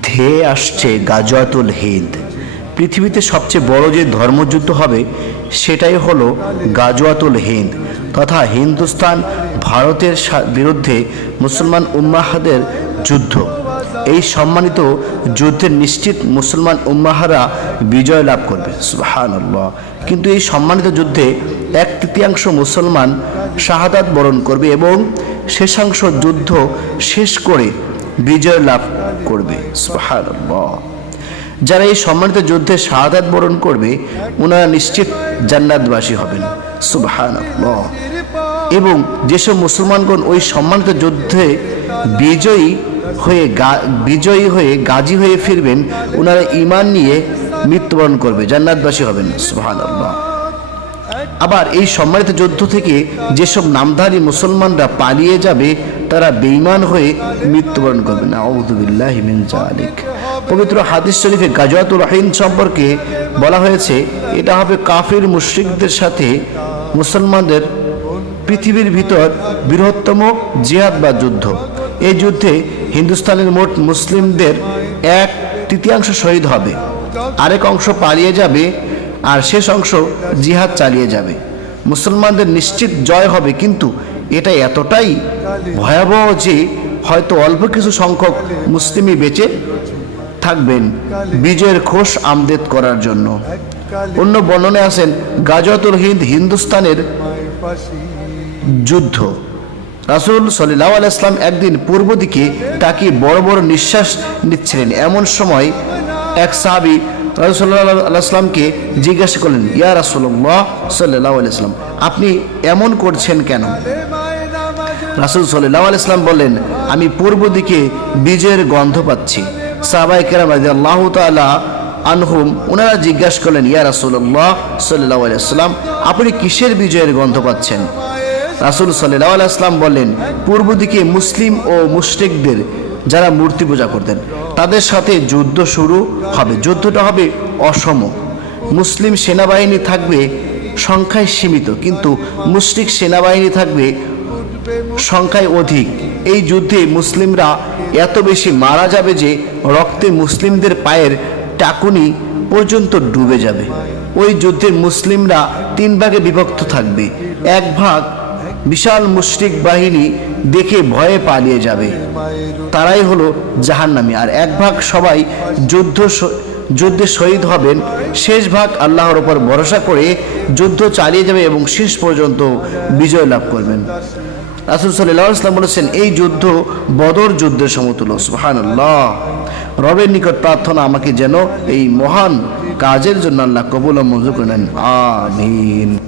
ধেয়ে আসছে গাজওয়াতুল হিন্দ। পৃথিবীতে সবচেয়ে বড় যে ধর্মযুদ্ধ হবে, সেটাই হলো গাজওয়াতুল হিন্দ তথা হিন্দুস্তান ভারতের বিরুদ্ধে মুসলমান উম্মাহাদের যুদ্ধ। এই সম্মানিত যুদ্ধের নিশ্চিত মুসলমান উম্মাহারা বিজয় লাভ করবে। সুহান কিন্তু এই সম্মানিত যুদ্ধে এক তৃতীয়াংশ মুসলমান শাহাদাত বরণ করবে এবং শেষাংশ যুদ্ধ শেষ করে বিজয় লাভ করবে। যারা এই সম্মানিত যুদ্ধে শাহাদাত বরণ করবে ওনারা নিশ্চিত জান্নাতবাসী হবেন। সুবহানাল্লাহ। এবং যেসব মুসলমানগণ ওই সম্মানিত যুদ্ধে বিজয়ী হয়ে বিজয়ী হয়ে গাজী হয়ে ফিরবেন ওনারা ঈমান নিয়ে মৃত্যুবরণ করবে, জান্নাতবাসী হবেন। সুবহানাল্লাহ। আবার এই সম্মানিত যুদ্ধ থেকে যেসব নামধারী মুসলমানরা পালিয়ে যাবে, তারা বেঈমান হয়ে মৃত্যুবরণ করবে। না আউযুবিল্লাহি মিন জালিক পবিত্র হাদিস শরীফে গাজওয়াতুর রহিম সম্পর্কে বলা হয়েছে, এটা হবে কাফির মুশরিকদের সাথে মুসলমানদের পৃথিবীর ভিতর বৃহত্তম জিহাদ বা যুদ্ধ। এই যুদ্ধে হিন্দুস্তানের মোট মুসলিমদের এক তৃতীয়াংশ শহীদ হবে। আরেক অংশ পালিয়ে যাবে আর শেষ অংশ জিহাদ চালিয়ে যাবে। মুসলমানদের নিশ্চিত জয় হবে, কিন্তু এটা এতটাই ভয়াবহ যে হয়তো অল্প কিছু সংখ্যক মুসলিমই বেঁচে থাকবেন বিজয়ের খোশ আমদেদ করার জন্য। অন্য বর্ণনে আছেন, গাজওয়াতুল হিন্দ হিন্দুস্তানের যুদ্ধ। রাসুল সাল্লাহ আলাইসলাম একদিন পূর্ব দিকে তাকে বড় বড় নিঃশ্বাস নিচ্ছিলেন। এমন সময় এক সাহাবি রাসুল্লাহ আলাইসলামকে জিজ্ঞাসা করলেন, ইয়া রাসুল্লাহ সাল্লাহ আলাইসলাম আপনি এমন করছেন কেন? রাসুল সাল্লাহ আলাইসলাম বললেন, আমি পূর্ব দিকে বীজের গন্ধ পাচ্ছি। সাহাবাই কেরাম আল্লাহ তালা আনহুম ওনারা জিজ্ঞাসা করলেন, ইয়া রাসুল্লাহ সাল্লাহ আলাইসলাম আপনি কিসের বিজয়ের গন্ধ পাচ্ছেন? রাসুল সাল্লাহ আলাইসলাম বললেন, পূর্ব দিকে মুসলিম ও মুশরিকদের যারা মূর্তি পূজা করতেন। তাদের সাথে যুদ্ধ শুরু হবে। যুদ্ধটা হবে অসম। মুসলিম সেনাবাহিনী থাকবে সংখ্যায় সীমিত, কিন্তু মুশরিক সেনাবাহিনী থাকবে সংখ্যায় অধিক। এই যুদ্ধে মুসলিমরা এত বেশি মারা যাবে যে রক্তে মুসলিমদের পায়ের টাকুনি পর্যন্ত ডুবে যাবে। ওই যুদ্ধে মুসলিমরা তিন ভাগে বিভক্ত থাকবে। এক ভাগ বিশাল মুশরিক বাহিনী দেখে ভয়ে পালিয়ে যাবে। তারাই হলো জাহান্নামী। আর এক ভাগ সবাই যুদ্ধ যুদ্ধে শহীদ হবেন। শেষ ভাগ আল্লাহর ওপর ভরসা করে যুদ্ধ চালিয়ে যাবে এবং শেষ পর্যন্ত বিজয় লাভ করবেন। রাসুল সাল্লাহ ইসলাম বলেছেন, এই যুদ্ধ বদর যুদ্ধের সমতুল্য। সুহান আল্লাহ রবের নিকট প্রার্থনা, আমাকে যেন এই মহান কাজের জন্য আল্লাহ কবুল মঞ্জুর করে নেন। আমিন।